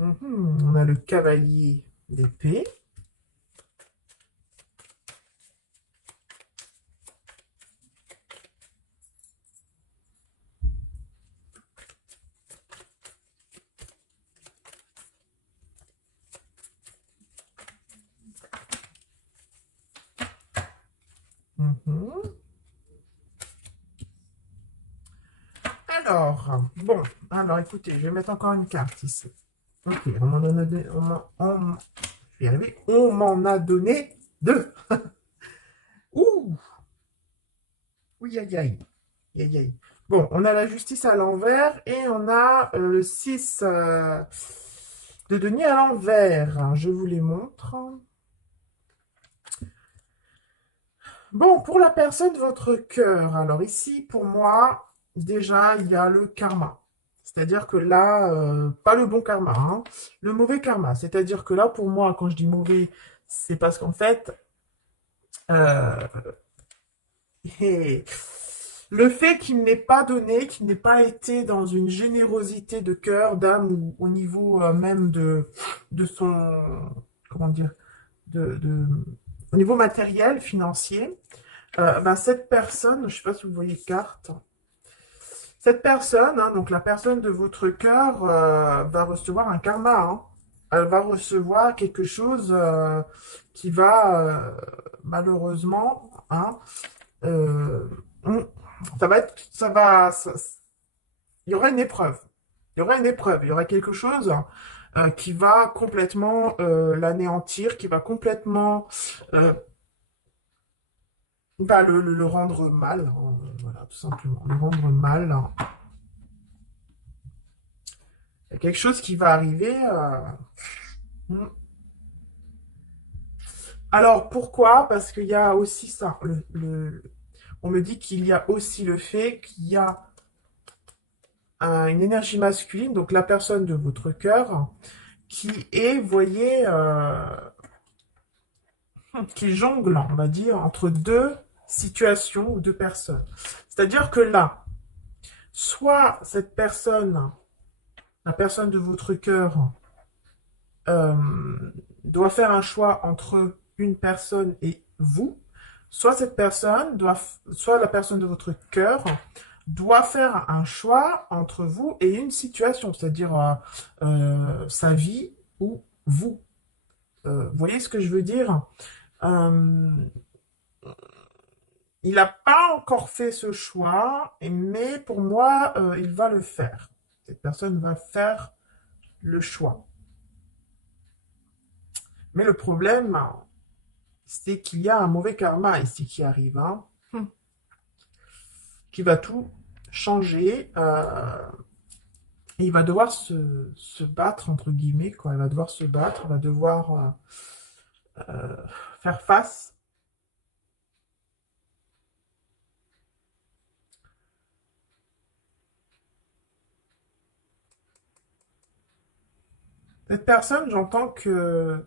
On a le cavalier d'épée. Mhm. Bon, alors écoutez, je vais mettre encore une carte ici. Ok, on m'en a donné, je vais y arriver. On m'en a donné deux. Ouh, oui, aïe, aïe, aïe, aïe. Bon, on a la justice à l'envers et on a le 6 de denier à l'envers. Je vous les montre. Bon, pour la personne de votre cœur, alors ici, pour moi, déjà, il y a le karma. C'est-à-dire que là, pas le bon karma, hein, le mauvais karma. C'est-à-dire que là, pour moi, quand je dis mauvais, c'est parce qu'en fait, euh, le fait qu'il n'ait pas donné, qu'il n'ait pas été dans une générosité de cœur, d'âme, ou au niveau même de son, comment dire, de, au niveau matériel, financier, ben, cette personne, je ne sais pas si vous voyez carte, cette personne, hein, donc la personne de votre cœur, va recevoir un karma, hein. Elle va recevoir quelque chose qui va malheureusement, hein, euh, on- ça va être, il y aura une épreuve. Il y aura une épreuve, il y aura quelque chose qui va complètement l'anéantir, qui va complètement euh, le rendre mal, hein, voilà, tout simplement, le rendre mal, hein. Il y a quelque chose qui va arriver. Hmm. Alors, pourquoi? Parce qu'il y a aussi ça. On me dit qu'il y a aussi le fait qu'il y a une énergie masculine, donc la personne de votre cœur, qui est, voyez, qui jongle, on va dire, entre deux situations ou deux personnes. C'est-à-dire que là, soit cette personne, la personne de votre cœur, euh, doit faire un choix entre une personne et vous, soit cette personne doit, soit la personne de votre cœur doit faire un choix entre vous et une situation, c'est-à-dire sa vie ou vous. Vous voyez ce que je veux dire? Euh, il n'a pas encore fait ce choix, mais pour moi, il va le faire. Cette personne va faire le choix. Mais le problème, c'est qu'il y a un mauvais karma ici qui arrive, hein, qui va tout changer. Il va devoir se battre, entre guillemets, quoi. Il va devoir se battre, il va devoir euh, faire face. Cette personne, j'entends que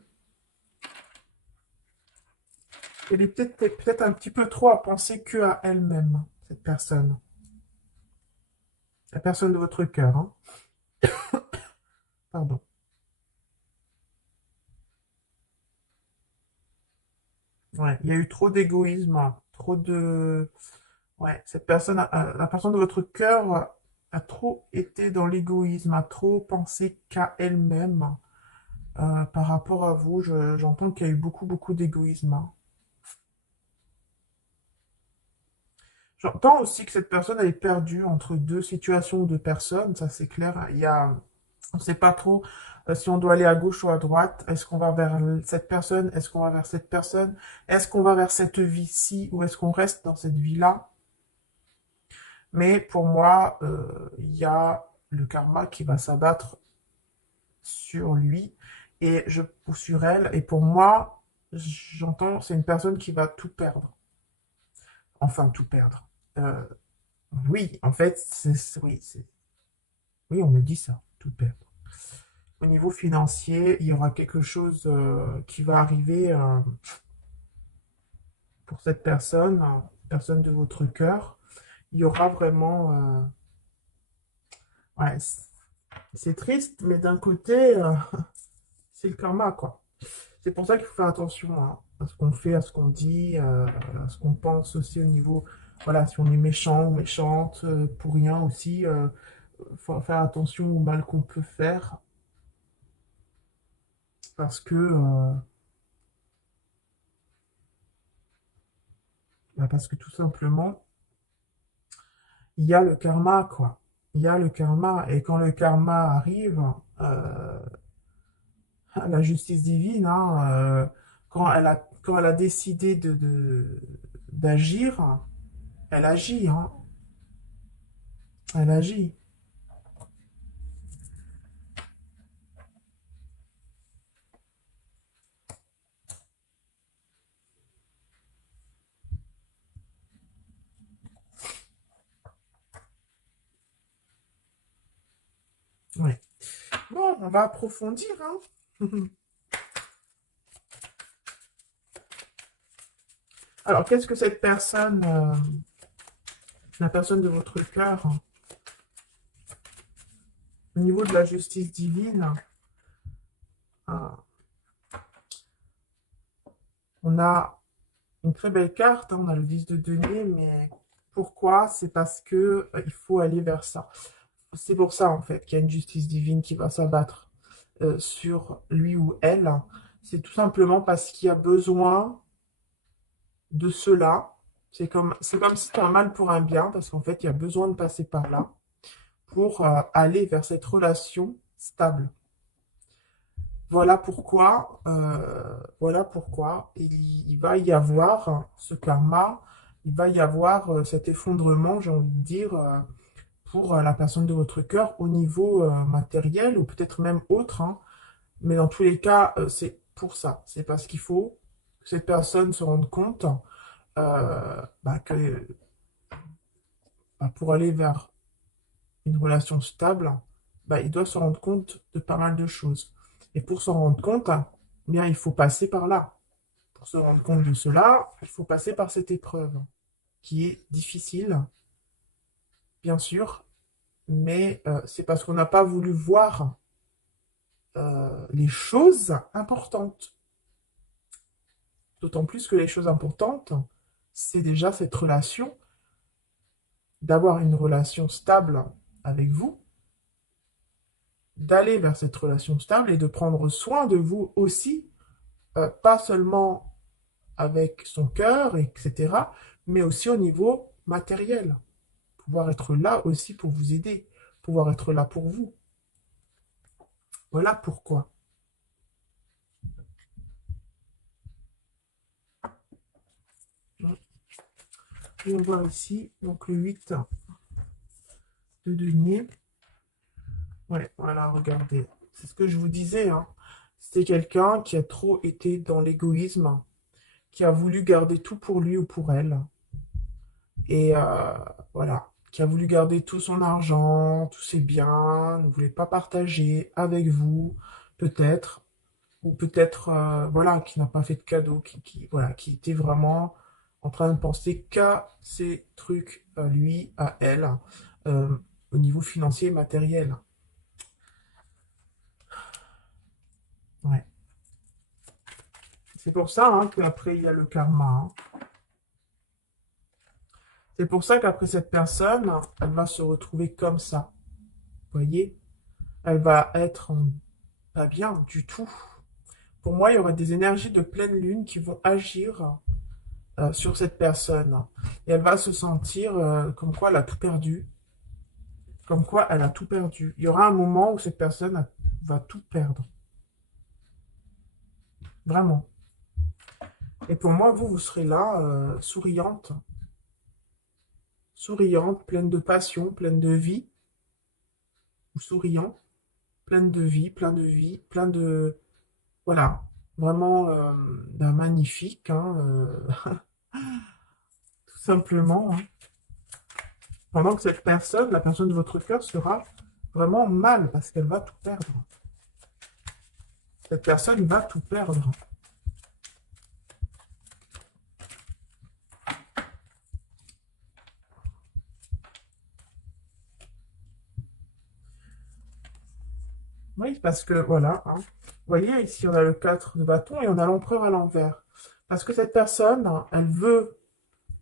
elle est peut-être un petit peu trop à penser que à elle-même, cette personne. La personne de votre cœur, hein. Pardon. Ouais, il y a eu trop d'égoïsme, hein, trop de... Ouais, cette personne, la personne de votre cœur a trop été dans l'égoïsme, a trop pensé qu'à elle-même par rapport à vous. J'entends qu'il y a eu beaucoup, beaucoup d'égoïsme, hein. J'entends aussi que cette personne elle est perdue entre deux situations ou deux personnes, ça c'est clair. On ne sait pas trop si on doit aller à gauche ou à droite. Est-ce qu'on va vers cette personne? Est-ce qu'on va vers cette personne? Est-ce qu'on va vers cette vie-ci ou est-ce qu'on reste dans cette vie-là? Mais pour moi, il y a le karma qui va s'abattre sur lui ou sur elle. Et pour moi, j'entends, c'est une personne qui va tout perdre. Enfin, tout perdre. Euh, oui, en fait, oui, on me dit ça, tout perdre. Au niveau financier, il y aura quelque chose qui va arriver pour cette personne, personne de votre cœur. Il y aura vraiment, ouais, C'est triste, mais d'un côté, c'est le karma, quoi. C'est pour ça qu'il faut faire attention hein, à ce qu'on fait, à ce qu'on dit, à ce qu'on pense aussi au niveau, voilà, si on est méchant ou méchante, pour rien aussi, faut faire attention au mal qu'on peut faire, parce que, parce que tout simplement, il y a le karma, quoi. Il y a le karma, et quand le karma arrive, euh, la justice divine, hein, quand elle a décidé d'agir, elle agit, hein. Elle agit. Ouais. Bon, on va approfondir, hein. Alors, qu'est-ce que cette personne, la personne de votre cœur, hein, au niveau de la justice divine, euh, on a une très belle carte, hein, on a le 10 de denier, mais pourquoi? C'est parce que il faut aller vers ça. C'est pour ça, en fait, qu'il y a une justice divine qui va s'abattre sur lui ou elle. C'est tout simplement parce qu'il y a besoin de cela. C'est comme si c'était un mal pour un bien, parce qu'en fait, il y a besoin de passer par là pour aller vers cette relation stable. Voilà pourquoi il va y avoir ce karma, il va y avoir cet effondrement, j'ai envie de dire, pour la personne de votre cœur au niveau matériel ou peut-être même autre, hein. Mais dans tous les cas, c'est pour ça. C'est parce qu'il faut que cette personne se rende compte que pour aller vers une relation stable, il doit se rendre compte de pas mal de choses. Et pour s'en rendre compte, eh bien, il faut passer par là. Pour se rendre compte de cela, il faut passer par cette épreuve, qui est difficile, bien sûr, mais c'est parce qu'on n'a pas voulu voir les choses importantes. D'autant plus que les choses importantes, c'est déjà cette relation, d'avoir une relation stable avec vous, d'aller vers cette relation stable et de prendre soin de vous aussi, pas seulement avec son cœur, etc., mais aussi au niveau matériel. Pouvoir être là aussi pour vous aider, pouvoir être là pour vous. Voilà pourquoi. Et on voit ici, donc le 8 de denier. Ouais, voilà, regardez. C'est ce que je vous disais, hein. C'était quelqu'un qui a trop été dans l'égoïsme, qui a voulu garder tout pour lui ou pour elle. Et voilà, qui a voulu garder tout son argent, tous ses biens, ne voulait pas partager avec vous, peut-être, ou peut-être, voilà, qui n'a pas fait de cadeau, voilà, qui était vraiment en train de penser qu'à ses trucs, à lui, à elle, euh, au niveau financier et matériel. Ouais. C'est pour ça hein, qu'après, il y a le karma, hein. C'est pour ça qu'après cette personne, elle va se retrouver comme ça. Vous voyez? Elle va être pas bien du tout. Pour moi, il y aura des énergies de pleine lune qui vont agir sur cette personne. Et elle va se sentir comme quoi elle a tout perdu. Comme quoi elle a tout perdu. Il y aura un moment où cette personne va tout perdre. Vraiment. Et pour moi, vous serez là, souriante. Souriante, pleine de passion, pleine de vie. Ou souriant, pleine de vie, plein de vie, plein de... Voilà. Vraiment magnifique, hein, tout simplement, hein. Pendant que cette personne, la personne de votre cœur, sera vraiment mal parce qu'elle va tout perdre. Cette personne va tout perdre. Oui, parce que voilà, hein. Vous voyez, ici on a le 4 de bâton et on a l'empereur à l'envers. Parce que cette personne, hein,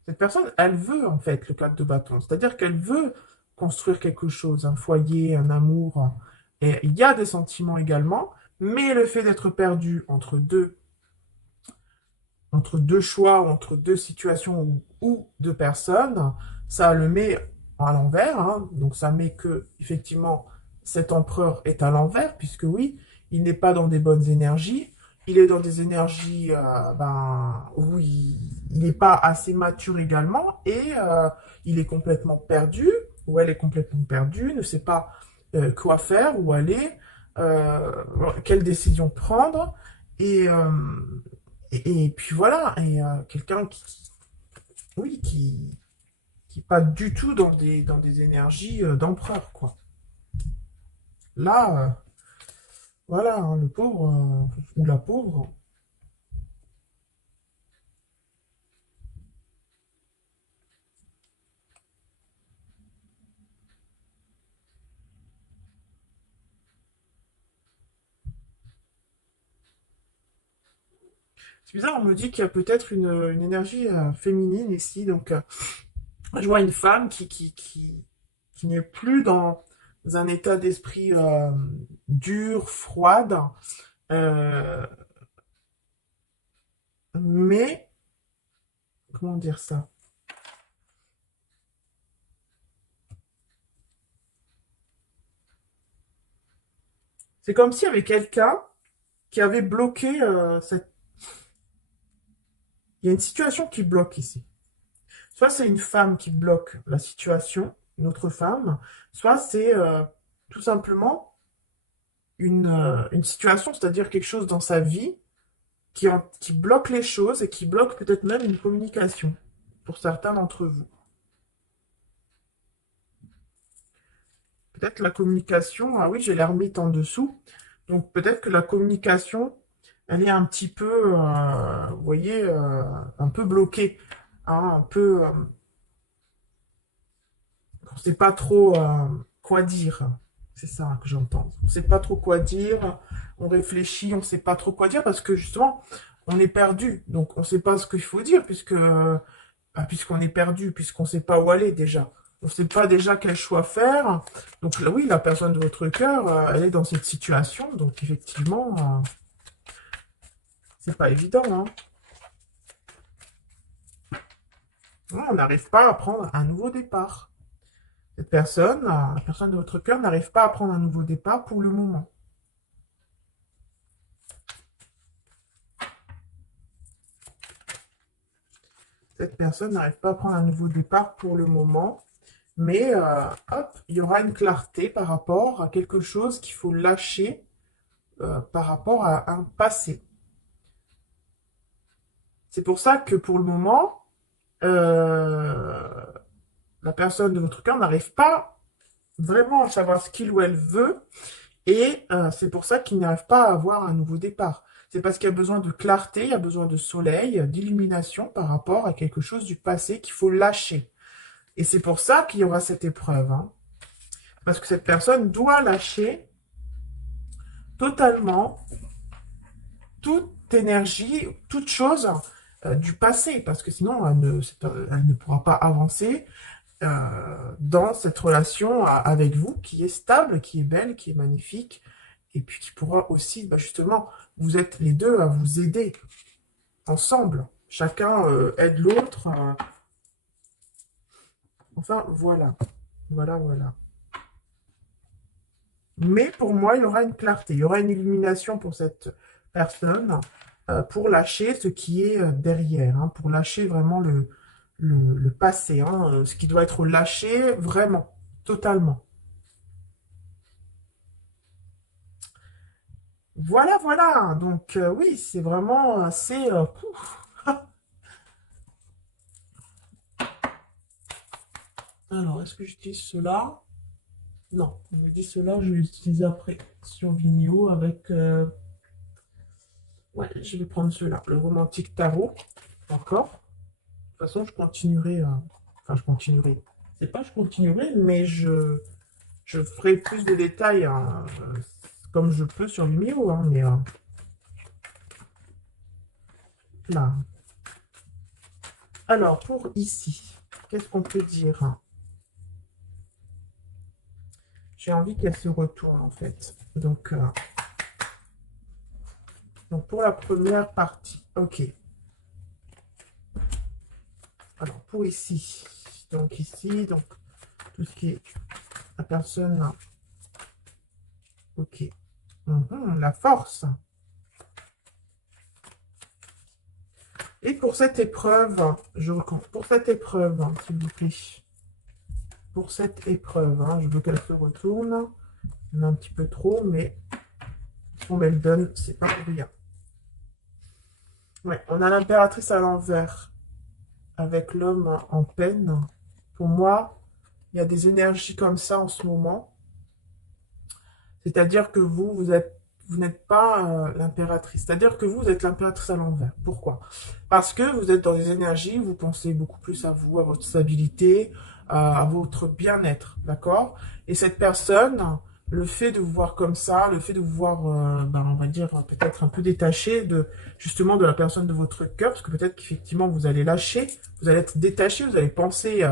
cette personne, elle veut en fait le 4 de bâton. C'est-à-dire qu'elle veut construire quelque chose, un foyer, un amour. Et il y a des sentiments également, mais le fait d'être perdu entre deux choix, entre deux situations ou deux personnes, ça le met à l'envers, hein. Donc ça met que, effectivement, cet empereur est à l'envers, puisque oui, il n'est pas dans des bonnes énergies, il est dans des énergies où il n'est pas assez mature également, et il est complètement perdu, ou elle est complètement perdue, ne sait pas quoi faire, où aller, quelle décision prendre, et, et puis voilà, et quelqu'un oui, qui pas du tout dans des énergies d'empereur, quoi. Là, voilà, hein, le pauvre, ou la pauvre. C'est bizarre, on me dit qu'il y a peut-être une énergie féminine ici, donc je vois une femme qui n'est plus dans un état d'esprit dur, froide, euh, mais, comment dire ça? C'est comme s'il y avait quelqu'un qui avait bloqué cette... Il y a une situation qui bloque ici. Soit c'est une femme qui bloque la situation, une autre femme, soit c'est tout simplement une situation, c'est-à-dire quelque chose dans sa vie qui bloque les choses et qui bloque peut-être même une communication pour certains d'entre vous. Peut-être la communication, ah oui, j'ai l'ermite en dessous, donc peut-être que la communication, elle est un petit peu, vous voyez, un peu bloquée, hein, un peu, on sait pas trop quoi dire. C'est ça que j'entends. On sait pas trop quoi dire. On réfléchit, on sait pas trop quoi dire parce que justement, on est perdu. Donc, on sait pas ce qu'il faut dire puisqu'on est perdu, puisqu'on sait pas où aller déjà. On sait pas déjà quel choix faire. Donc là, oui, la personne de votre cœur, elle est dans cette situation. Donc effectivement, c'est pas évident, hein. Non, on n'arrive pas à prendre un nouveau départ. Cette personne, la personne de votre cœur, n'arrive pas à prendre un nouveau départ pour le moment. Cette personne n'arrive pas à prendre un nouveau départ pour le moment, mais hop, il y aura une clarté par rapport à quelque chose qu'il faut lâcher par rapport à un passé. C'est pour ça que pour le moment, euh, la personne de votre cœur n'arrive pas vraiment à savoir ce qu'il ou elle veut, et c'est pour ça qu'il n'arrive pas à avoir un nouveau départ. C'est parce qu'il y a besoin de clarté, il y a besoin de soleil, d'illumination par rapport à quelque chose du passé qu'il faut lâcher. Et c'est pour ça qu'il y aura cette épreuve, hein. Parce que cette personne doit lâcher totalement toute énergie, toute chose du passé, parce que sinon elle ne pourra pas avancer dans cette relation avec vous qui est stable, qui est belle, qui est magnifique, et puis qui pourra aussi, justement, vous êtes les deux à vous aider ensemble. Chacun aide l'autre. Enfin, voilà. Voilà, voilà. Mais pour moi, il y aura une clarté, il y aura une illumination pour cette personne, pour lâcher ce qui est derrière, hein, pour lâcher vraiment le passé, hein, ce qui doit être lâché vraiment, totalement. Voilà, voilà. Donc oui, c'est vraiment assez... pouf. Alors, est-ce que j'utilise cela? Non, on me dit cela, je vais l'utiliser après sur Vimeo avec... ouais, je vais prendre cela, le romantique tarot. Encore. De toute façon, je continuerai. Enfin, je continuerai. C'est pas je continuerai, mais je ferai plus de détails, hein, comme je peux sur Vimeo, hein, mais là. Alors, pour ici, qu'est-ce qu'on peut dire? J'ai envie qu'elle se retourne, en fait. Donc pour la première partie, ok. Alors, pour ici, donc tout ce qui est la personne, ok. La force. Et pour cette épreuve, je recommence. Pour cette épreuve, s'il vous plaît. Pour cette épreuve, je veux qu'elle se retourne. Il y en a un petit peu trop, mais son belle donne, c'est pas pour rien. Ouais, on a l'impératrice à l'envers avec l'homme en peine. Pour moi, il y a des énergies comme ça en ce moment. C'est-à-dire que vous n'êtes pas l'impératrice. C'est-à-dire que vous êtes l'impératrice à l'envers. Pourquoi? Parce que vous êtes dans des énergies, vous pensez beaucoup plus à vous, à votre stabilité, à votre bien-être, d'accord? Et cette personne, le fait de vous voir comme ça, le fait de vous voir, on va dire, peut-être un peu détaché justement de la personne de votre cœur, parce que peut-être qu'effectivement vous allez lâcher, vous allez être détaché, vous allez penser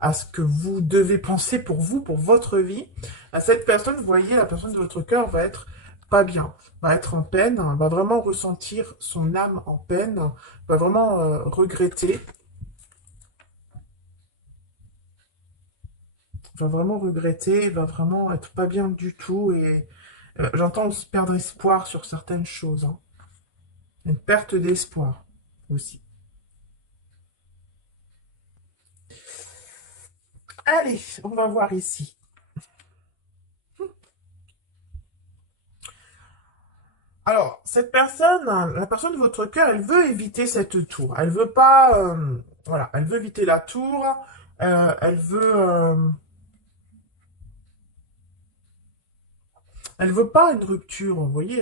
à ce que vous devez penser pour vous, pour votre vie. À cette personne, vous voyez, la personne de votre cœur va être pas bien, va être en peine, va vraiment ressentir son âme en peine, va vraiment regretter, va vraiment être pas bien du tout et j'entends aussi perdre espoir sur certaines choses, hein. Une perte d'espoir aussi. Allez, on va voir ici. Alors, cette personne, la personne de votre cœur, elle veut éviter cette tour. Elle veut pas, voilà, elle veut éviter la tour. Elle veut pas une rupture. Vous voyez,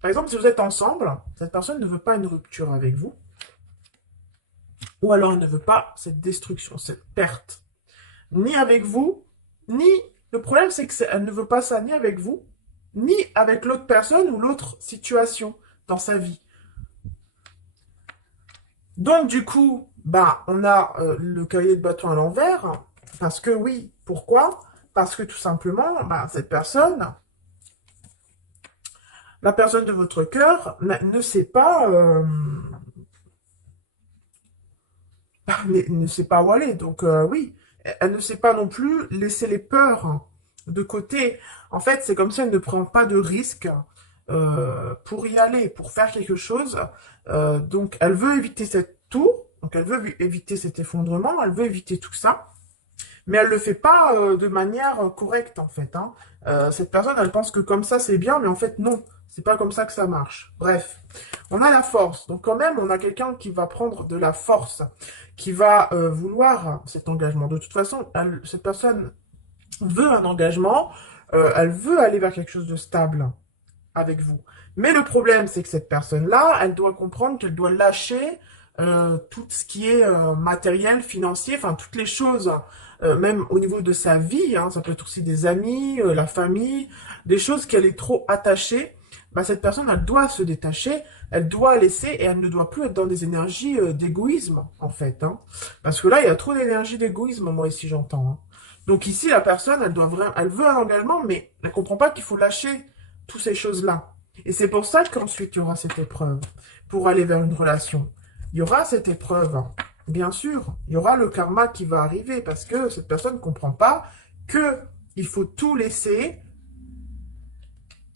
par exemple, si vous êtes ensemble, cette personne ne veut pas une rupture avec vous, ou alors elle ne veut pas cette destruction, cette perte, ni avec vous, ni le problème, c'est qu'elle ne veut pas ça ni avec vous, ni avec l'autre personne ou l'autre situation dans sa vie. Donc, du coup, bah, on a le cahier de bâton à l'envers. Parce que oui, pourquoi? Parce que tout simplement, bah, cette personne, la personne de votre cœur, ne sait pas, ne sait pas où aller. Donc, oui, elle ne sait pas non plus laisser les peurs de côté. En fait, c'est comme si elle ne prend pas de risque pour y aller, pour faire quelque chose. Donc, elle veut éviter cette tour. Donc, elle veut éviter cet effondrement. Elle veut éviter tout ça. Mais elle le fait pas de manière correcte en fait, hein. Cette personne, elle pense que comme ça c'est bien, mais en fait non, c'est pas comme ça que ça marche. Bref, on a la force, donc quand même on a quelqu'un qui va prendre de la force, qui va vouloir cet engagement. De toute façon, cette personne veut un engagement, elle veut aller vers quelque chose de stable avec vous. Mais le problème, c'est que cette personne-là, elle doit comprendre qu'elle doit lâcher tout ce qui est matériel, financier, enfin toutes les choses, même au niveau de sa vie, hein, ça peut être aussi des amis, la famille, des choses qu'elle est trop attachée. Bah, cette personne, elle doit se détacher, elle doit laisser et elle ne doit plus être dans des énergies d'égoïsme, en fait, hein. Parce que là, il y a trop d'énergie d'égoïsme, moi, ici, j'entends, hein. Donc ici, la personne, elle doit vraiment, elle veut un engagement, mais elle comprend pas qu'il faut lâcher toutes ces choses-là. Et c'est pour ça qu'ensuite, il y aura cette épreuve pour aller vers une relation. Il y aura cette épreuve, hein. Bien sûr, il y aura le karma qui va arriver parce que cette personne ne comprend pas que il faut tout laisser,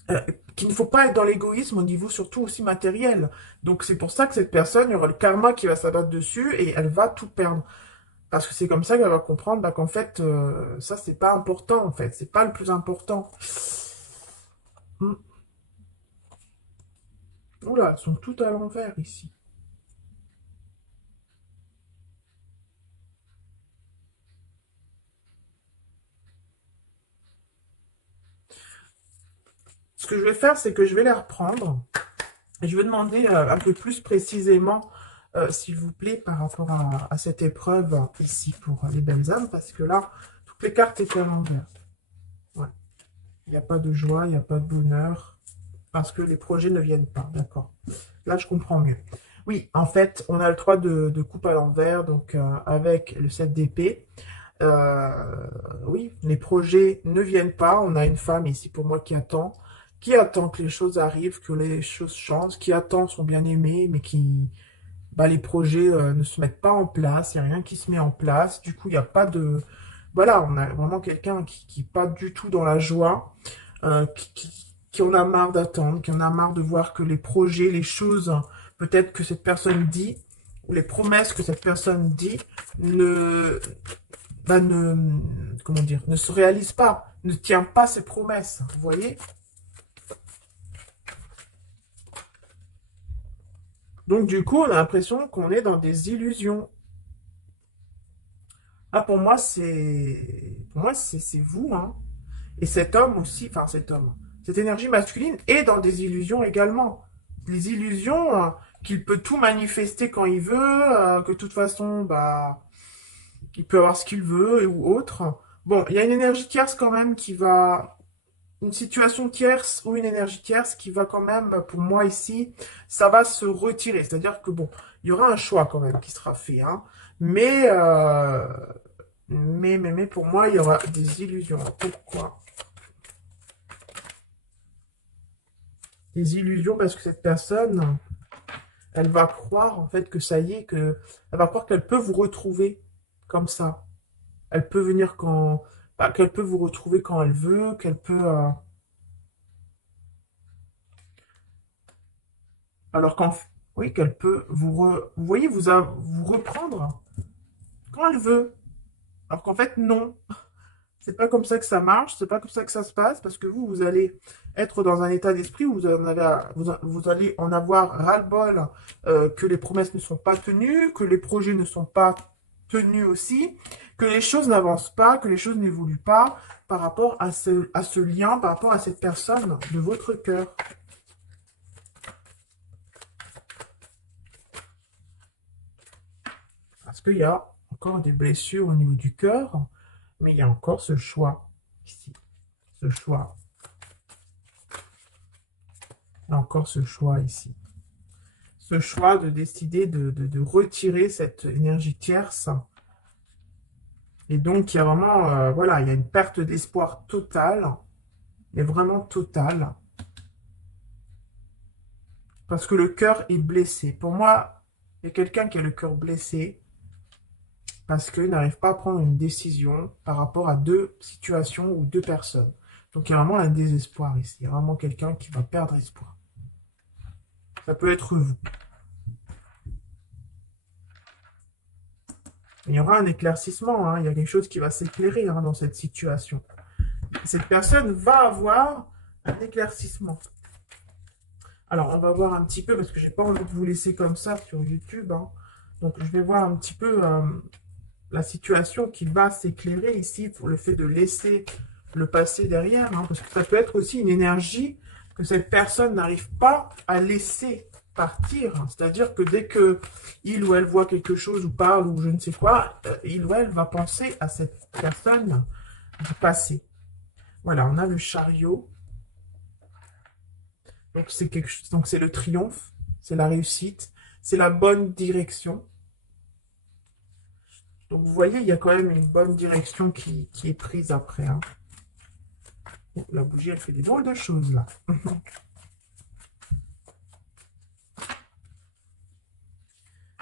euh, qu'il ne faut pas être dans l'égoïsme au niveau surtout aussi matériel. Donc c'est pour ça que cette personne, il y aura le karma qui va s'abattre dessus et elle va tout perdre. Parce que c'est comme ça qu'elle va comprendre bah, qu'en fait, ça c'est pas important en fait, c'est pas le plus important. Hmm. Oula, elles sont toutes à l'envers ici. Ce que je vais faire, c'est que je vais les reprendre. Et je vais demander un peu plus précisément, s'il vous plaît, par rapport à cette épreuve ici pour les belles âmes, parce que là, toutes les cartes étaient à l'envers. Ouais. Il n'y a pas de joie, il n'y a pas de bonheur, parce que les projets ne viennent pas. D'accord. Là, je comprends mieux. Oui, en fait, on a le 3 de coupe à l'envers, donc avec le 7 d'épée. Euh, oui, les projets ne viennent pas. On a une femme ici pour moi qui attend que les choses arrivent, que les choses changent, qui attend son bien-aimé, mais qui, bah, les projets ne se mettent pas en place. Il n'y a rien qui se met en place. Du coup, il n'y a pas de, voilà, on a vraiment quelqu'un qui est pas du tout dans la joie, qui en a marre d'attendre, qui en a marre de voir que les projets, les choses, peut-être que cette personne dit, ou les promesses que cette personne dit, ne, bah, ne, comment dire, ne se réalise pas, ne tient pas ses promesses. Vous voyez? Donc du coup, on a l'impression qu'on est dans des illusions. Ah, pour moi, c'est vous, hein. Et cet homme aussi, enfin cet homme, cette énergie masculine est dans des illusions également. Des illusions qu'il peut tout manifester quand il veut, que de toute façon, bah, il peut avoir ce qu'il veut ou autre. Bon, il y a une énergie tierce quand même qui va, une situation tierce ou une énergie tierce qui va quand même, pour moi ici, ça va se retirer. C'est-à-dire que bon, il y aura un choix quand même qui sera fait, hein. Mais, mais pour moi, il y aura des illusions. Pourquoi? Des illusions parce que cette personne, elle va croire en fait que ça y est, que elle va croire qu'elle peut vous retrouver comme ça. Elle peut venir quand, bah, qu'elle peut vous retrouver quand elle veut, qu'elle peut, alors qu'en, oui, qu'elle peut vous voyez, vous reprendre quand elle veut. Alors qu'en fait, non. C'est pas comme ça que ça marche, c'est pas comme ça que ça se passe, parce que vous allez être dans un état d'esprit où vous allez en avoir ras-le-bol que les promesses ne sont pas tenues, que les projets ne sont pas tenus aussi, que les choses n'avancent pas, que les choses n'évoluent pas par rapport à ce lien, par rapport à cette personne de votre cœur. Parce qu'il y a encore des blessures au niveau du cœur, mais il y a encore ce choix ici, ce choix, il y a encore ce choix ici. Ce choix de décider de retirer cette énergie tierce. Et donc, il y a vraiment, voilà, il y a une perte d'espoir totale, mais vraiment totale, parce que le cœur est blessé. Pour moi, il y a quelqu'un qui a le cœur blessé parce qu'il n'arrive pas à prendre une décision par rapport à deux situations ou deux personnes. Donc, il y a vraiment un désespoir ici. Il y a vraiment quelqu'un qui va perdre espoir. Ça peut être vous. Il y aura un éclaircissement, hein. Il y a quelque chose qui va s'éclairer hein, dans cette situation. Cette personne va avoir un éclaircissement. Alors, on va voir un petit peu, parce que j'ai pas envie de vous laisser comme ça sur YouTube, hein. Donc, je vais voir un petit peu la situation qui va s'éclairer ici pour le fait de laisser le passé derrière, hein, parce que ça peut être aussi une énergie que cette personne n'arrive pas à laisser partir. C'est-à-dire que dès que il ou elle voit quelque chose ou parle ou je ne sais quoi, il ou elle va penser à cette personne du passé. Voilà, on a le chariot. Donc c'est quelque chose, donc c'est le triomphe, c'est la réussite, c'est la bonne direction. Donc vous voyez, il y a quand même une bonne direction qui est prise après, hein. Oh, la bougie, elle fait des drôles de choses là.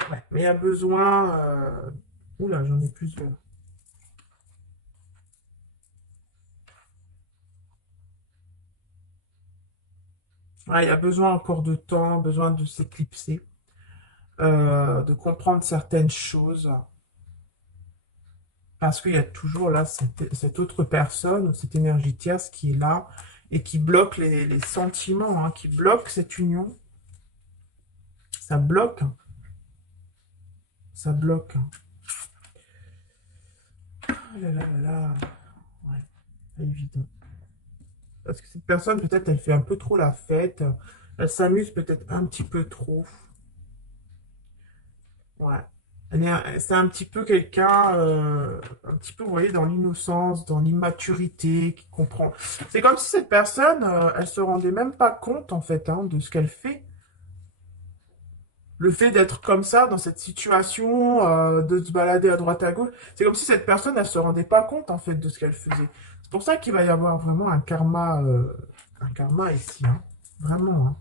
Ouais, mais il y a besoin. Oula, j'en ai plusieurs. Ouais, il y a besoin encore de temps, besoin de s'éclipser, de comprendre certaines choses. Parce qu'il y a toujours là cette autre personne, cette énergie tierce qui est là et qui bloque les sentiments, hein, qui bloque cette union. Ça bloque, ça bloque. Ah là là là là. Ouais, pas évident. Parce que cette personne, peut-être, elle fait un peu trop la fête. Elle s'amuse peut-être un petit peu trop. Ouais. C'est un petit peu quelqu'un, un petit peu, vous voyez, dans l'innocence, dans l'immaturité, qui comprend. C'est comme si cette personne, elle se rendait même pas compte, en fait, hein, de ce qu'elle fait. Le fait d'être comme ça, dans cette situation, de se balader à droite à gauche, c'est comme si cette personne, elle se rendait pas compte, en fait, de ce qu'elle faisait. C'est pour ça qu'il va y avoir vraiment un karma ici, hein. Vraiment, hein.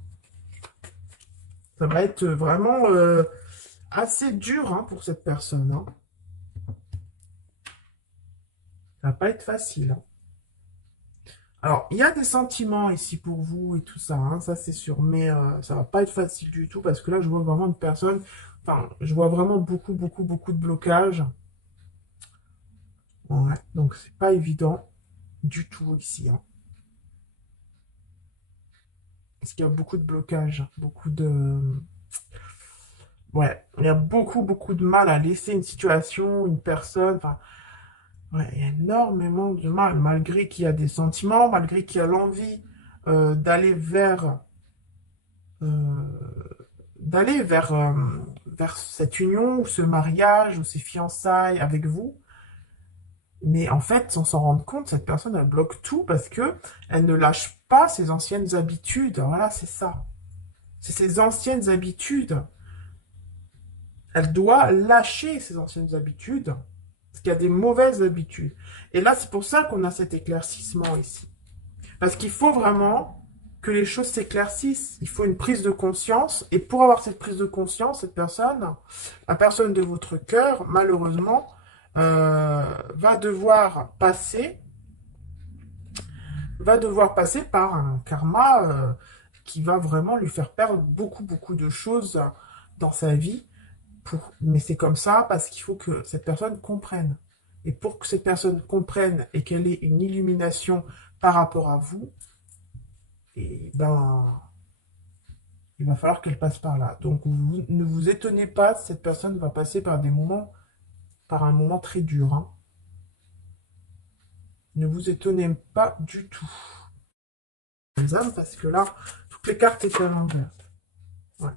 Ça va être vraiment assez dur, hein, pour cette personne, hein. Ça va pas être facile, hein. Alors, il y a des sentiments ici pour vous et tout ça, hein, ça c'est sûr, mais ça va pas être facile du tout parce que là, je vois vraiment une personne, enfin, je vois vraiment beaucoup, beaucoup, beaucoup de blocages. Ouais, donc c'est pas évident du tout ici, hein. Parce qu'il y a beaucoup de blocages, beaucoup de... Ouais, il y a beaucoup, beaucoup de mal à laisser une situation, une personne, enfin, ouais, il y a énormément de mal, malgré qu'il y a des sentiments, malgré qu'il y a l'envie d'aller euh, vers, vers cette union ou ce mariage ou ces fiançailles avec vous. Mais en fait, sans s'en rendre compte, cette personne, elle bloque tout parce que elle ne lâche pas ses anciennes habitudes. Voilà, c'est ça. C'est ses anciennes habitudes. Elle doit lâcher ses anciennes habitudes parce qu'il y a des mauvaises habitudes. Et là, c'est pour ça qu'on a cet éclaircissement ici. Parce qu'il faut vraiment que les choses s'éclaircissent. Il faut une prise de conscience. Et pour avoir cette prise de conscience, cette personne, la personne de votre cœur, malheureusement, va devoir passer par un karma qui va vraiment lui faire perdre beaucoup, beaucoup de choses dans sa vie. Mais c'est comme ça parce qu'il faut que cette personne comprenne. Et pour que cette personne comprenne et qu'elle ait une illumination par rapport à vous, et ben, il va falloir qu'elle passe par là. Donc, ne vous étonnez pas, cette personne va passer par un moment très dur, hein. Ne vous étonnez pas du tout. Parce que là, toutes les cartes étaient à l'envers. Ouais.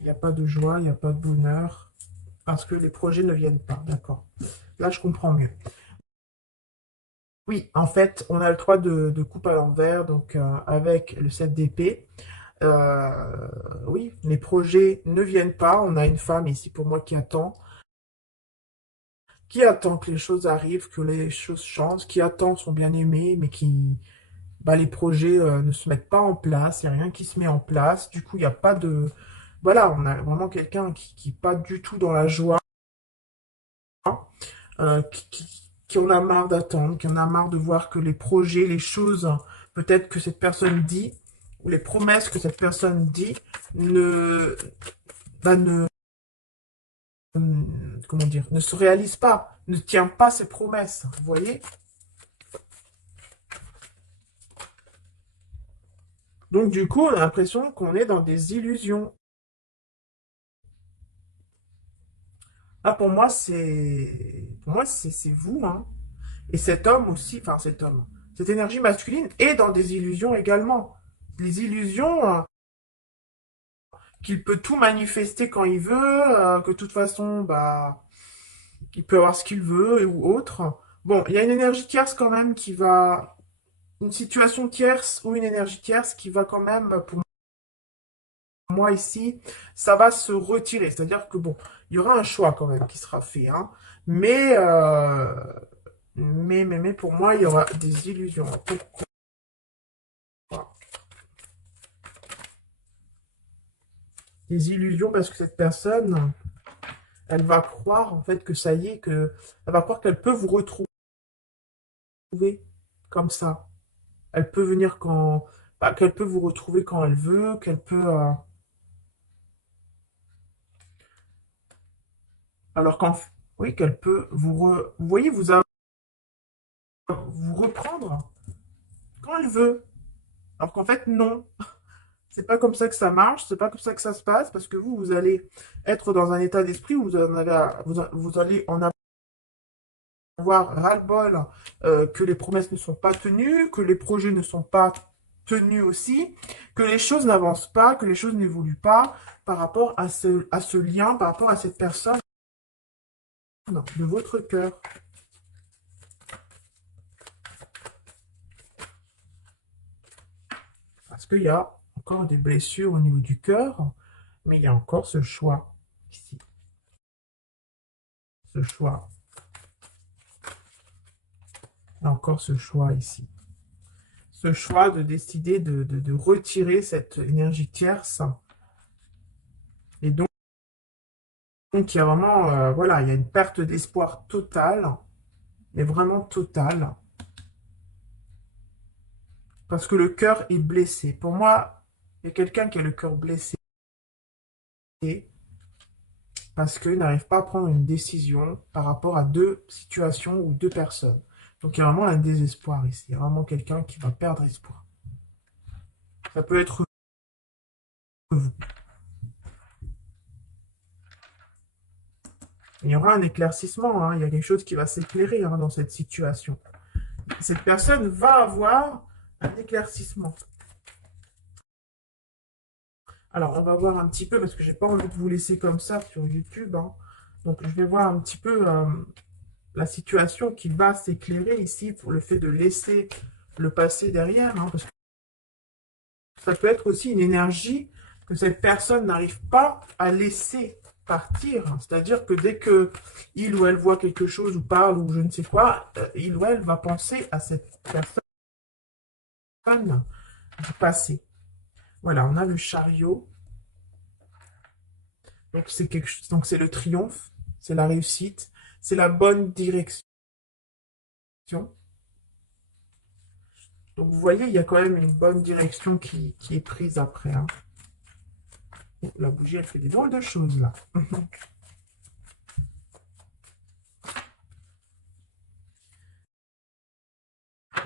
Il n'y a pas de joie, il n'y a pas de bonheur, parce que les projets ne viennent pas. D'accord. Là, je comprends mieux. Oui, en fait, on a le 3 de coupe à l'envers, donc avec le 7 d'épée. Oui, les projets ne viennent pas. On a une femme ici pour moi qui attend que les choses arrivent, que les choses changent, qui attend son bien-aimé, mais bah, les projets ne se mettent pas en place, il n'y a rien qui se met en place. Du coup, il n'y a pas de... Voilà, on a vraiment quelqu'un qui pas du tout dans la joie, qui en a marre d'attendre, qui en a marre de voir que les projets, les choses, peut-être que cette personne dit, ou les promesses que cette personne dit, ne, bah, comment dire, ne se réalisent pas, ne tient pas ses promesses, vous voyez? Donc du coup, on a l'impression qu'on est dans des illusions. Là, pour moi, c'est vous, hein. Et cet homme aussi, enfin cet homme, cette énergie masculine est dans des illusions également. Les illusions qu'il peut tout manifester quand il veut, que de toute façon, bah, il peut avoir ce qu'il veut ou autre. Bon, il y a une énergie tierce quand même une situation tierce ou une énergie tierce qui va quand même, pour moi ici, ça va se retirer. C'est-à-dire que bon, il y aura un choix quand même qui sera fait, hein. Mais, mais pour moi, il y aura des illusions. Pourquoi? Des illusions parce que cette personne, elle va croire en fait que ça y est, elle va croire qu'elle peut vous retrouver comme ça. Elle peut venir bah, qu'elle peut vous retrouver quand elle veut, qu'elle peut, alors oui, qu'elle peut vous voyez, vous reprendre quand elle veut. Alors qu'en fait, non. C'est pas comme ça que ça marche, c'est pas comme ça que ça se passe, parce que vous allez être dans un état d'esprit où vous allez en avoir ras-le-bol que les promesses ne sont pas tenues, que les projets ne sont pas tenus aussi, que les choses n'avancent pas, que les choses n'évoluent pas par rapport à ce lien, par rapport à cette personne. de votre cœur. Parce qu'il y a encore des blessures au niveau du cœur, mais il y a encore ce choix ici. Ce choix. Il y a encore ce choix ici. Ce choix de décider de retirer cette énergie tierce. Et donc il y a vraiment, voilà, il y a une perte d'espoir totale, mais vraiment totale, parce que le cœur est blessé. Pour moi, il y a quelqu'un qui a le cœur blessé parce qu'il n'arrive pas à prendre une décision par rapport à deux situations ou deux personnes. Donc il y a vraiment un désespoir ici. Il y a vraiment quelqu'un qui va perdre espoir. Ça peut être vous. Il y aura un éclaircissement, hein. Il y a quelque chose qui va s'éclairer, hein, dans cette situation. Cette personne va avoir un éclaircissement. Alors, on va voir un petit peu, parce que j'ai pas envie de vous laisser comme ça sur YouTube, hein. Donc, je vais voir un petit peu la situation qui va s'éclairer ici pour le fait de laisser le passé derrière, hein, parce que ça peut être aussi une énergie que cette personne n'arrive pas à laisser partir. C'est-à-dire que dès que il ou elle voit quelque chose ou parle ou je ne sais quoi, il ou elle va penser à cette personne du passé. Voilà, on a le chariot. Donc c'est quelque chose, donc c'est le triomphe, c'est la réussite, c'est la bonne direction. Donc vous voyez, il y a quand même une bonne direction qui est prise après, hein. Oh, la bougie, elle fait des drôles de choses là.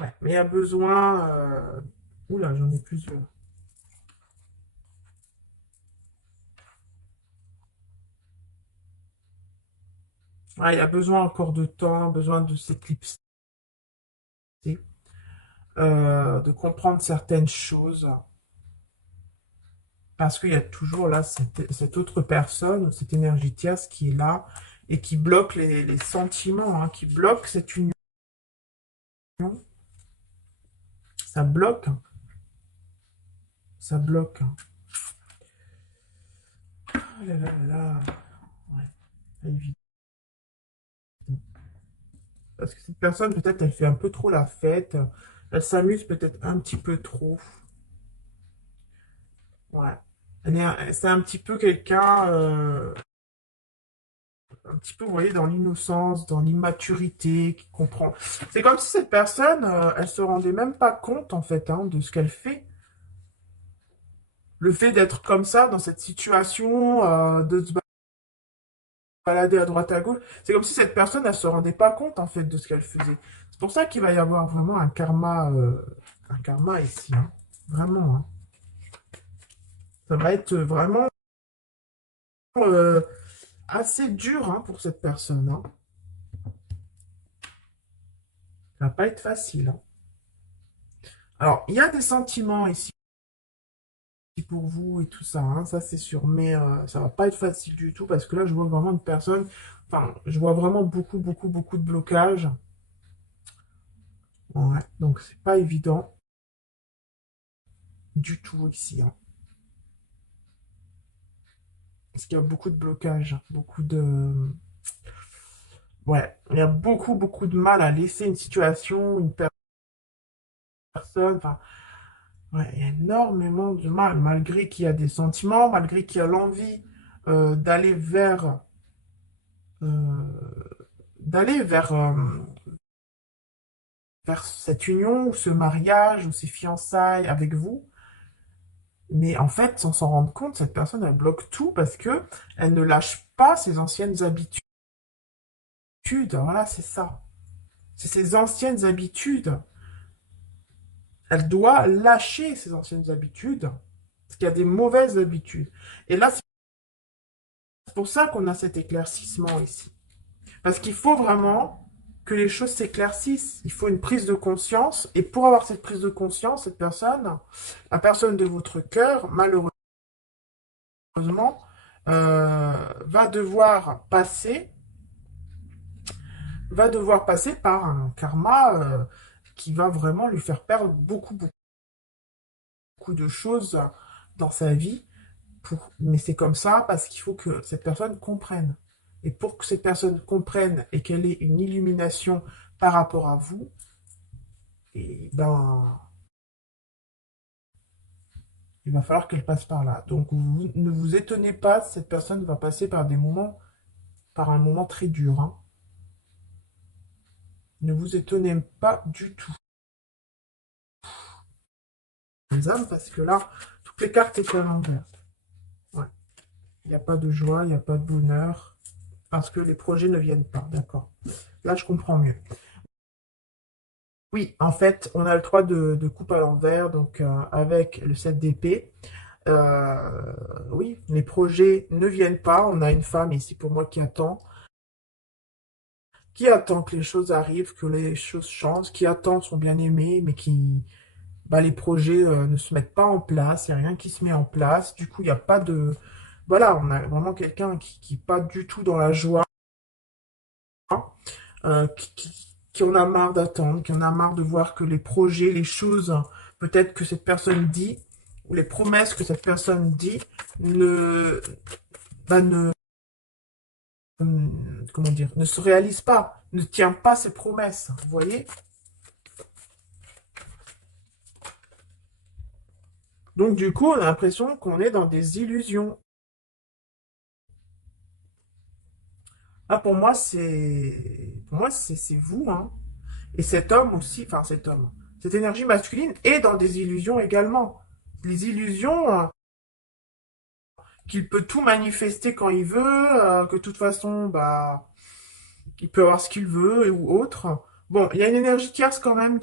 Ouais, mais il y a besoin. Oula, j'en ai plusieurs. Ouais, il y a besoin encore de temps, besoin de s'éclipser, de comprendre certaines choses. Parce qu'il y a toujours là cette autre personne, cette énergie tierce qui est là et qui bloque les sentiments, hein, qui bloque cette union. Ça bloque, hein, ça bloque, hein. Oh là là là là. Ouais, pas évident. Parce que cette personne, peut-être, elle fait un peu trop la fête. Elle s'amuse peut-être un petit peu trop. Ouais. C'est un petit peu quelqu'un, un petit peu, vous voyez, dans l'innocence, dans l'immaturité, qui comprend. C'est comme si cette personne, elle se rendait même pas compte, en fait, hein, de ce qu'elle fait. Le fait d'être comme ça, dans cette situation, de se balader à droite à gauche, c'est comme si cette personne, elle se rendait pas compte, en fait, de ce qu'elle faisait. C'est pour ça qu'il va y avoir vraiment un karma ici, hein. Vraiment, hein. Ça va être vraiment euh, assez dur, hein, pour cette personne, hein. Ça va pas être facile, hein. Alors, il y a des sentiments ici pour vous et tout ça, hein, ça c'est sûr, mais ça va pas être facile du tout parce que là, je vois vraiment une personne, enfin, je vois vraiment beaucoup, beaucoup, beaucoup de blocages. Ouais, donc c'est pas évident du tout ici, hein. Parce qu'il y a beaucoup de blocages, beaucoup de... Ouais, il y a beaucoup, beaucoup de mal à laisser une situation, une personne, enfin, ouais, il y a énormément de mal, malgré qu'il y a des sentiments, malgré qu'il y a l'envie d'aller euh, vers cette union, ou ce mariage, ou ces fiançailles avec vous. Mais en fait, sans s'en rendre compte, cette personne, elle bloque tout parce que elle ne lâche pas ses anciennes habitudes. Voilà, c'est ça. C'est ses anciennes habitudes. Elle doit lâcher ses anciennes habitudes parce qu'il y a des mauvaises habitudes. Et là, c'est pour ça qu'on a cet éclaircissement ici. Parce qu'il faut vraiment que les choses s'éclaircissent. Il faut une prise de conscience. Et pour avoir cette prise de conscience, cette personne, la personne de votre cœur, malheureusement, va devoir passer va devoir passer par un karma qui va vraiment lui faire perdre beaucoup de choses dans sa vie. Mais c'est comme ça parce qu'il faut que cette personne comprenne. Et pour que cette personne comprenne et qu'elle ait une illumination par rapport à vous, et ben, il va falloir qu'elle passe par là. Donc ne vous étonnez pas, cette personne va passer par des moments, par un moment très dur, hein. Ne vous étonnez pas du tout, les âmes, parce que là, toutes les cartes étaient à l'envers. Ouais. Il n'y a pas de joie, il n'y a pas de bonheur, parce que les projets ne viennent pas, d'accord. Là, je comprends mieux. Oui, en fait, on a le 3 de coupe à l'envers, donc avec le 7 d'épée. Oui, les projets ne viennent pas. On a une femme ici pour moi qui attend que les choses arrivent, que les choses changent, qui attend son bien-aimé, mais bah, les projets ne se mettent pas en place, il n'y a rien qui se met en place. Du coup, il n'y a pas de... Voilà, on a vraiment quelqu'un qui n'est pas du tout dans la joie, qui en a marre d'attendre, qui en a marre de voir que les projets, les choses, peut-être que cette personne dit, ou les promesses que cette personne dit, ne, bah, comment dire, ne se réalisent pas, ne tient pas ses promesses, vous voyez? Donc du coup, on a l'impression qu'on est dans des illusions. Ah, pour moi, c'est vous, hein. Et cet homme aussi, enfin cet homme, cette énergie masculine est dans des illusions également. Les illusions qu'il peut tout manifester quand il veut, que de toute façon, bah, il peut avoir ce qu'il veut ou autre. Bon, il y a une énergie tierce quand même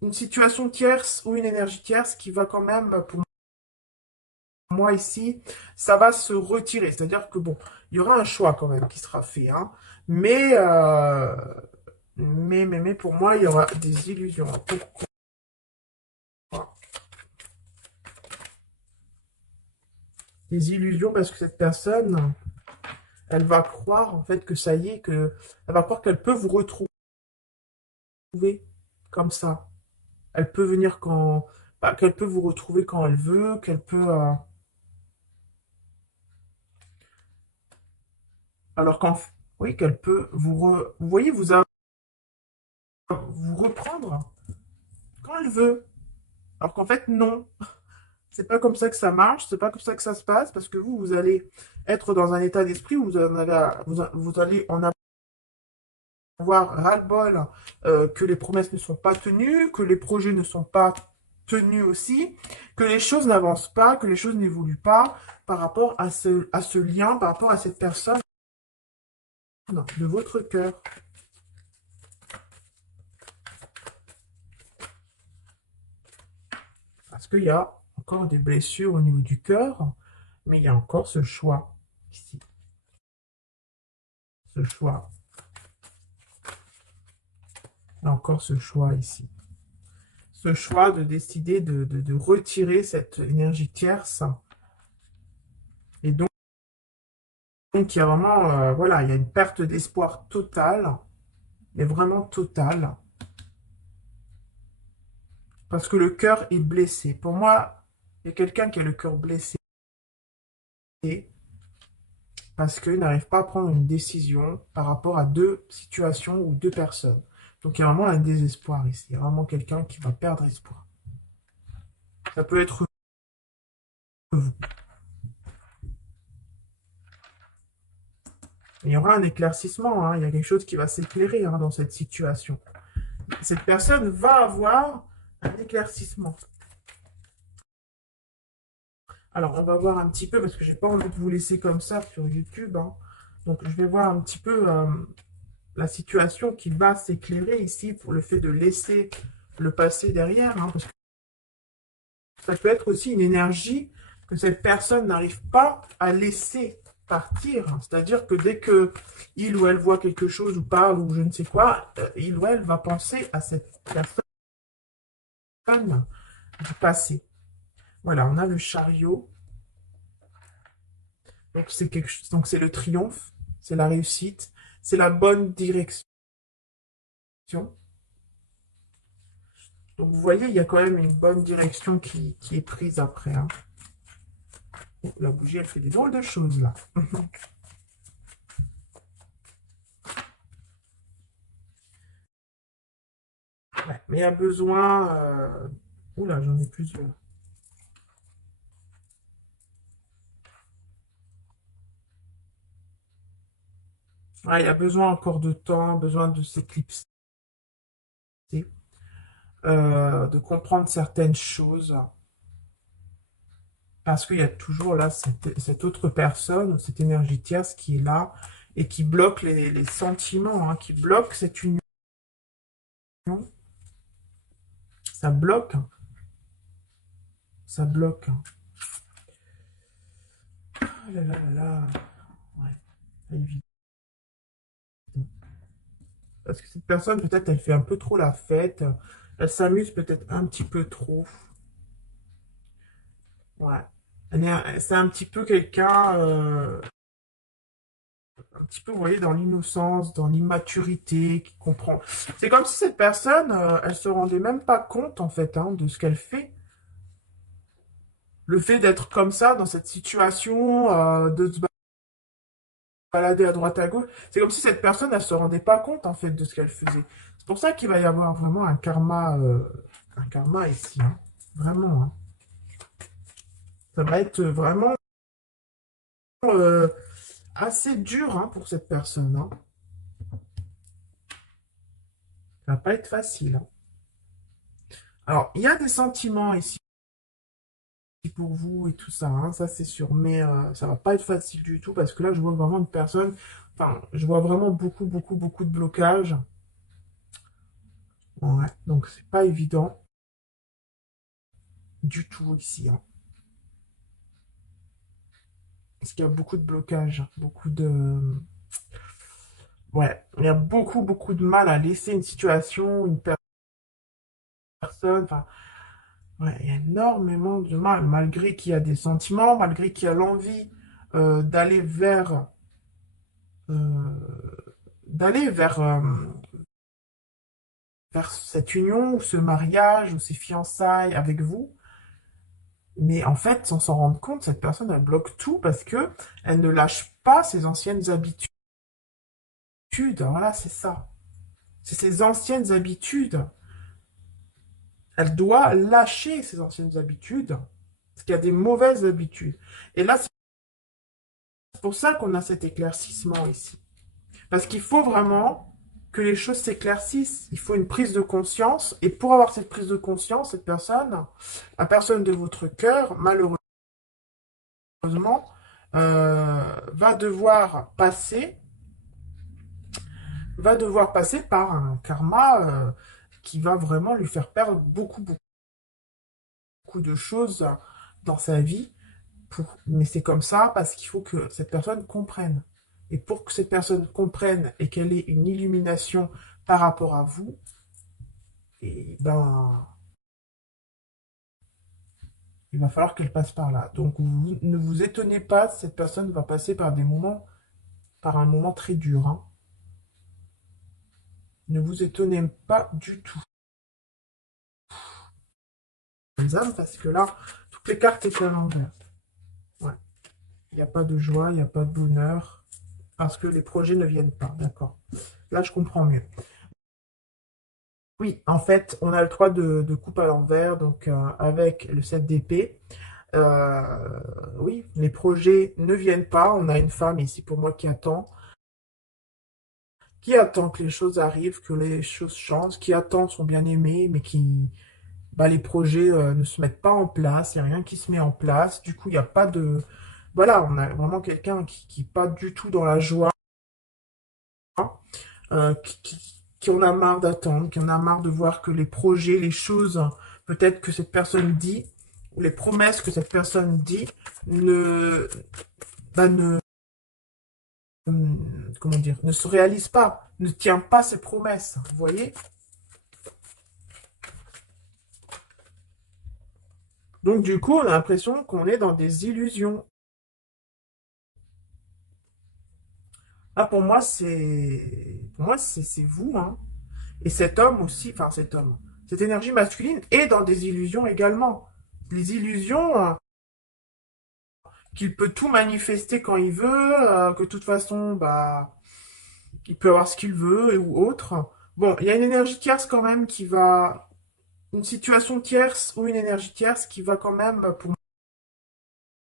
une situation tierce ou une énergie tierce qui va quand même, pour moi ici, ça va se retirer. C'est-à-dire que bon, il y aura un choix quand même qui sera fait, hein. Mais, mais pour moi, il y aura des illusions. Pourquoi? Des illusions parce que cette personne, elle va croire en fait que ça y est, elle va croire qu'elle peut vous retrouver comme ça. Elle peut venir bah, qu'elle peut vous retrouver quand elle veut, qu'elle peut, alors oui, qu'elle peut vous voyez, vous reprendre quand elle veut. Alors qu'en fait, non. C'est pas comme ça que ça marche, c'est pas comme ça que ça se passe, parce que vous allez être dans un état d'esprit où vous allez en avoir ras-le-bol que les promesses ne sont pas tenues, que les projets ne sont pas tenus aussi, que les choses n'avancent pas, que les choses n'évoluent pas par rapport à ce lien, par rapport à cette personne de votre cœur. Parce qu'il y a encore des blessures au niveau du cœur, mais il y a encore ce choix ici. Ce choix. Il y a encore ce choix ici. Ce choix de décider de retirer cette énergie tierce. Et donc il y a vraiment, voilà, il y a une perte d'espoir totale, mais vraiment totale, parce que le cœur est blessé. Pour moi, il y a quelqu'un qui a le cœur blessé parce qu'il n'arrive pas à prendre une décision par rapport à deux situations ou deux personnes. Donc il y a vraiment un désespoir ici. Il y a vraiment quelqu'un qui va perdre espoir. Ça peut être vous. Il y aura un éclaircissement, hein. Il y a quelque chose qui va s'éclairer, hein, dans cette situation. Cette personne va avoir un éclaircissement. Alors, on va voir un petit peu, parce que j'ai pas envie de vous laisser comme ça sur YouTube, hein. Donc, je vais voir un petit peu la situation qui va s'éclairer ici pour le fait de laisser le passé derrière, hein, parce que ça peut être aussi une énergie que cette personne n'arrive pas à laisser partir, hein. C'est-à-dire que dès que il ou elle voit quelque chose ou parle ou je ne sais quoi, il ou elle va penser à cette personne du passé. Voilà, on a le chariot. Donc c'est le triomphe, c'est la réussite, c'est la bonne direction. Donc vous voyez, il y a quand même une bonne direction qui est prise après, hein. Oh, la bougie, elle fait des drôles de choses là. Ouais, mais il y a besoin... Oula, j'en ai plusieurs. Ouais, il y a besoin encore de temps, besoin de s'éclipser, de comprendre certaines choses. Parce qu'il y a toujours là cette autre personne, cette énergie tierce qui est là et qui bloque les sentiments, hein, qui bloque cette union. Ça bloque, hein, ça bloque, hein. Ah là là là là. Ouais, pas évident. Parce que cette personne, peut-être, elle fait un peu trop la fête. Elle s'amuse peut-être un petit peu trop. Ouais. C'est un petit peu quelqu'un, un petit peu, vous voyez, dans l'innocence, dans l'immaturité, qui comprend. C'est comme si cette personne, elle se rendait même pas compte, en fait, hein, de ce qu'elle fait. Le fait d'être comme ça, dans cette situation, de se balader à droite à gauche, c'est comme si cette personne, elle se rendait pas compte, en fait, de ce qu'elle faisait. C'est pour ça qu'il va y avoir vraiment un karma ici, hein. Vraiment, hein. Ça va être vraiment euh, assez dur, hein, pour cette personne, hein. Ça va pas être facile, hein. Alors, il y a des sentiments ici pour vous et tout ça, hein, ça c'est sûr, mais ça va pas être facile du tout parce que là, je vois vraiment une personne, enfin, je vois vraiment beaucoup, beaucoup, beaucoup de blocages. Ouais, donc c'est pas évident du tout ici, hein. Parce qu'il y a beaucoup de blocages, beaucoup de... Ouais, il y a beaucoup, beaucoup de mal à laisser une situation, une personne, enfin, ouais, il y a énormément de mal, malgré qu'il y a des sentiments, malgré qu'il y a l'envie d'aller euh, d'aller vers cette union, ou ce mariage, ou ces fiançailles avec vous. Mais en fait, sans s'en rendre compte, cette personne, elle bloque tout parce que elle ne lâche pas ses anciennes habitudes. Voilà, c'est ça. C'est ses anciennes habitudes. Elle doit lâcher ses anciennes habitudes parce qu'il y a des mauvaises habitudes. Et là, c'est pour ça qu'on a cet éclaircissement ici. Parce qu'il faut vraiment que les choses s'éclaircissent. Il faut une prise de conscience. Et pour avoir cette prise de conscience, cette personne, la personne de votre cœur, malheureusement, va devoir passer par un karma qui va vraiment lui faire perdre beaucoup, beaucoup de choses dans sa vie. Mais c'est comme ça parce qu'il faut que cette personne comprenne. Et pour que cette personne comprenne et qu'elle ait une illumination par rapport à vous, et ben, il va falloir qu'elle passe par là. Donc, ne vous étonnez pas, cette personne va passer par un moment très dur, hein. Ne vous étonnez pas du tout, les âmes, parce que là, toutes les cartes étaient à l'envers. Ouais. Il n'y a pas de joie, il n'y a pas de bonheur, parce que les projets ne viennent pas. D'accord. Là, je comprends mieux. Oui, en fait, on a le 3 de coupe à l'envers, donc avec le 7 d'épée. Euh, oui, les projets ne viennent pas. On a une femme ici pour moi qui attend que les choses arrivent, que les choses changent, qui attend son bien-aimé, mais bah, les projets ne se mettent pas en place, il n'y a rien qui se met en place. Du coup, il n'y a pas de... Voilà, on a vraiment quelqu'un qui n'est pas du tout dans la joie, qui en a marre d'attendre, qui en a marre de voir que les projets, les choses, peut-être que cette personne dit, ou les promesses que cette personne dit, ne, bah, comment dire, ne se réalisent pas, ne tient pas ses promesses, vous voyez? Donc du coup, on a l'impression qu'on est dans des illusions. Ah, pour moi, c'est vous, hein. Et cet homme aussi, enfin cet homme, cette énergie masculine est dans des illusions également. Les illusions, qu'il peut tout manifester quand il veut, que de toute façon, bah, il peut avoir ce qu'il veut ou autre. Bon, il y a une énergie tierce quand même qui va, une situation tierce ou une énergie tierce qui va quand même, pour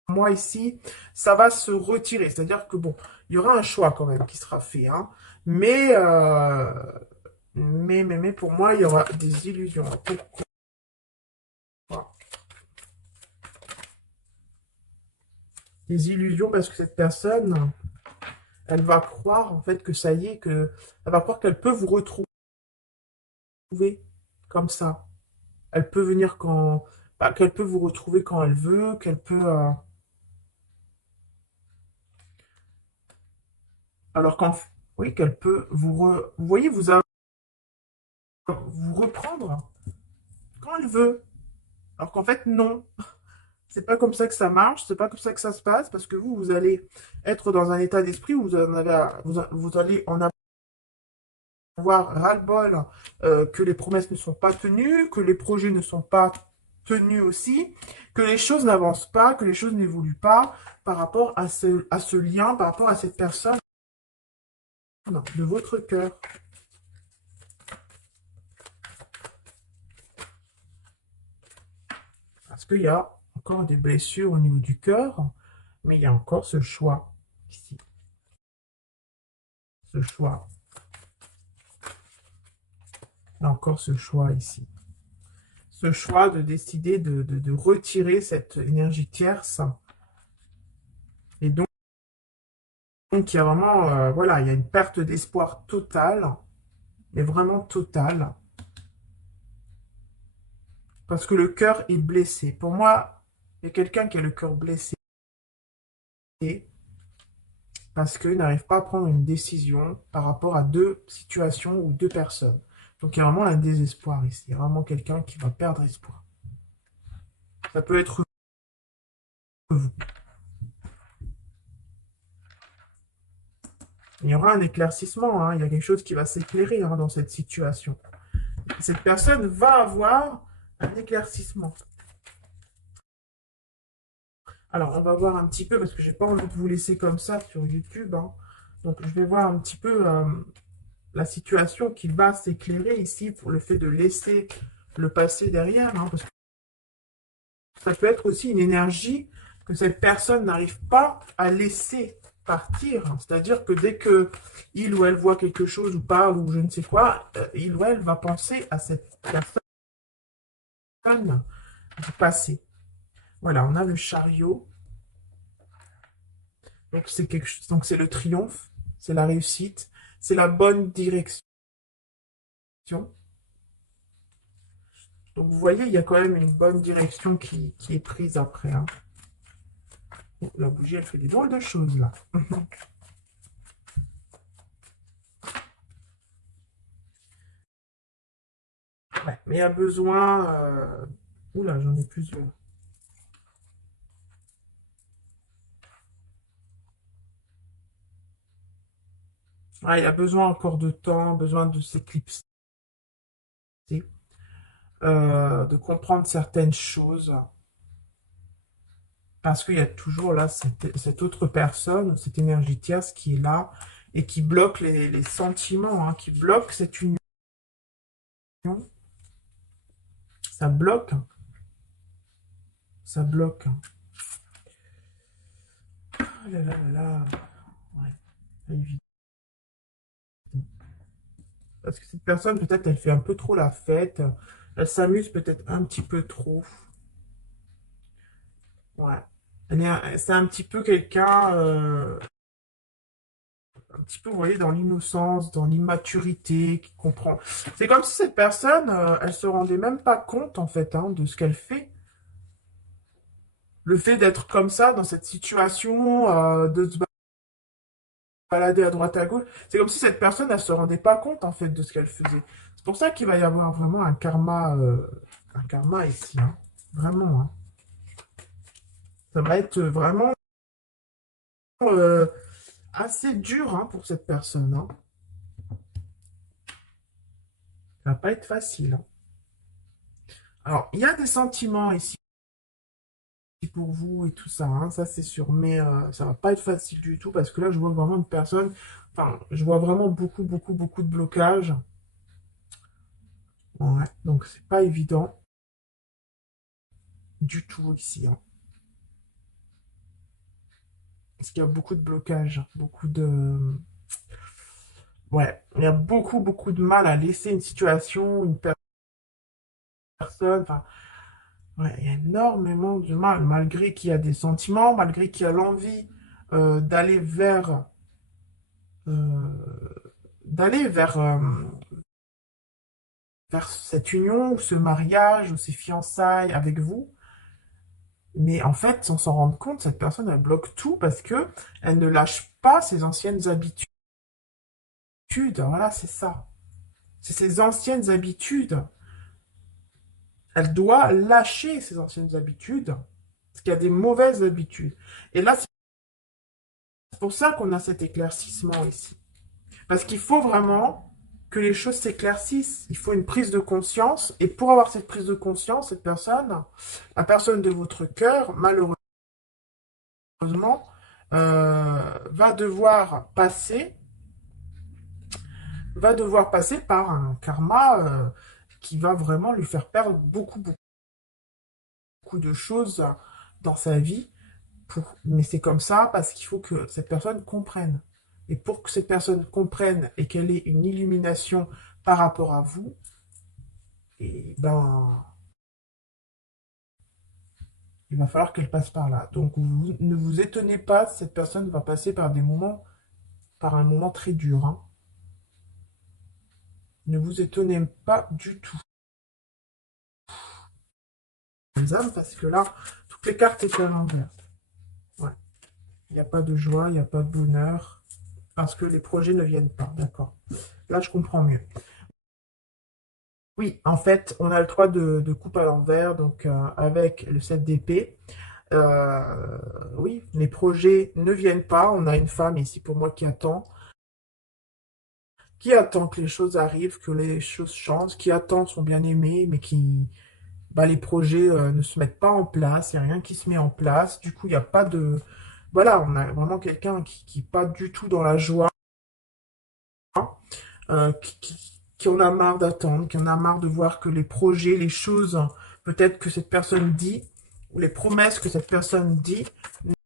moi ici, ça va se retirer. C'est-à-dire que bon, il y aura un choix quand même qui sera fait, hein. Mais, mais pour moi, il y aura des illusions. Pourquoi? Des illusions parce que cette personne, elle va croire en fait que ça y est, que elle va croire qu'elle peut vous retrouver comme ça. Elle peut venir quand, bah, qu'elle peut vous retrouver quand elle veut, qu'elle peut, alors qu'en, oui, qu'elle peut vous voyez, vous reprendre quand elle veut. Alors qu'en fait, non. C'est pas comme ça que ça marche, c'est pas comme ça que ça se passe, parce que vous allez être dans un état d'esprit où vous allez en avoir ras-le-bol, que les promesses ne sont pas tenues, que les projets ne sont pas tenus aussi, que les choses n'avancent pas, que les choses n'évoluent pas par rapport à ce lien, par rapport à cette personne de votre cœur. Parce qu'il y a encore des blessures au niveau du cœur, mais il y a encore ce choix ici, ce choix, il y a encore ce choix ici. Ce choix de décider de retirer cette énergie tierce. Et donc il y a vraiment, voilà, il y a une perte d'espoir totale, mais vraiment totale, parce que le cœur est blessé. Pour moi, il y a quelqu'un qui a le cœur blessé parce qu'il n'arrive pas à prendre une décision par rapport à deux situations ou deux personnes. Donc il y a vraiment un désespoir ici. Il y a vraiment quelqu'un qui va perdre espoir. Ça peut être vous. Il y aura un éclaircissement, hein. Il y a quelque chose qui va s'éclairer, hein, dans cette situation. Cette personne va avoir un éclaircissement. Alors, on va voir un petit peu, parce que j'ai pas envie de vous laisser comme ça sur YouTube, hein. Donc, je vais voir un petit peu la situation qui va s'éclairer ici pour le fait de laisser le passé derrière, hein, parce que ça peut être aussi une énergie que cette personne n'arrive pas à laisser partir, hein. C'est-à-dire que dès que il ou elle voit quelque chose ou parle ou je ne sais quoi, il ou elle va penser à cette personne du passé. Voilà, on a le chariot. Donc c'est quelque chose, donc c'est le triomphe, c'est la réussite, c'est la bonne direction. Donc vous voyez, il y a quand même une bonne direction qui est prise après, hein. Oh, la bougie, elle fait des drôles de choses là. Ouais, mais il y a besoin. Oula, j'en ai plusieurs. Ouais, il y a besoin encore de temps, besoin de s'éclipser, de comprendre certaines choses. Parce qu'il y a toujours là cette autre personne, cette énergie tierce qui est là et qui bloque les sentiments, hein, qui bloque cette union. Ça bloque, hein, ça bloque, hein. Oh là là là là. Ouais, pas évident. Parce que cette personne, peut-être, elle fait un peu trop la fête. Elle s'amuse peut-être un petit peu trop. Ouais. C'est un petit peu quelqu'un, un petit peu, vous voyez, dans l'innocence, dans l'immaturité, qui comprend. C'est comme si cette personne, elle se rendait même pas compte, en fait, hein, de ce qu'elle fait. Le fait d'être comme ça, dans cette situation, de se balader à droite à gauche, c'est comme si cette personne, elle se rendait pas compte, en fait, de ce qu'elle faisait. C'est pour ça qu'il va y avoir vraiment un karma ici, hein. Vraiment, hein. Ça va être vraiment, euh, assez dur hein, pour cette personne. Hein. Ça va pas être facile. Hein. Alors, il y a des sentiments ici pour vous et tout ça, hein, ça c'est sûr. Mais ça va pas être facile du tout parce que là, je vois vraiment une personne. Enfin, je vois vraiment beaucoup, beaucoup, beaucoup de blocages. Ouais, donc c'est pas évident du tout ici. Hein. Parce qu'il y a beaucoup de blocages, beaucoup de. Ouais, il y a beaucoup, beaucoup de mal à laisser une situation, une personne. Enfin, ouais, il y a énormément de mal, malgré qu'il y a des sentiments, malgré qu'il y a l'envie d'aller euh, d'aller vers cette union, ou ce mariage, ou ces fiançailles avec vous. Mais en fait, sans s'en rendre compte, cette personne, elle bloque tout parce que elle ne lâche pas ses anciennes habitudes. Voilà, c'est ça. C'est ses anciennes habitudes. Elle doit lâcher ses anciennes habitudes parce qu'il y a des mauvaises habitudes. Et là, c'est pour ça qu'on a cet éclaircissement ici. Parce qu'il faut vraiment que les choses s'éclaircissent. Il faut une prise de conscience. Et pour avoir cette prise de conscience, cette personne, la personne de votre cœur, malheureusement, va devoir passer par un karma qui va vraiment lui faire perdre beaucoup, beaucoup de choses dans sa vie. Mais c'est comme ça parce qu'il faut que cette personne comprenne. Et pour que cette personne comprenne et qu'elle ait une illumination par rapport à vous, et ben, il va falloir qu'elle passe par là. Donc, ne vous étonnez pas, cette personne va passer par un moment très dur. Hein. Ne vous étonnez pas du tout, les âmes, parce que là, toutes les cartes étaient à l'envers. Ouais. Il n'y a pas de joie, il n'y a pas de bonheur, parce que les projets ne viennent pas. D'accord. Là, je comprends mieux. Oui, en fait, on a le 3 de coupe à l'envers, donc avec le 7 d'épée. Oui, les projets ne viennent pas. On a une femme ici pour moi qui attend que les choses arrivent, que les choses changent, qui attend son bien-aimé, mais bah, les projets ne se mettent pas en place, il n'y a rien qui se met en place. Du coup, il n'y a pas de. Voilà, on a vraiment quelqu'un qui n'est pas du tout dans la joie, qui en a marre d'attendre, qui en a marre de voir que les projets, les choses, peut-être que cette personne dit, ou les promesses que cette personne dit,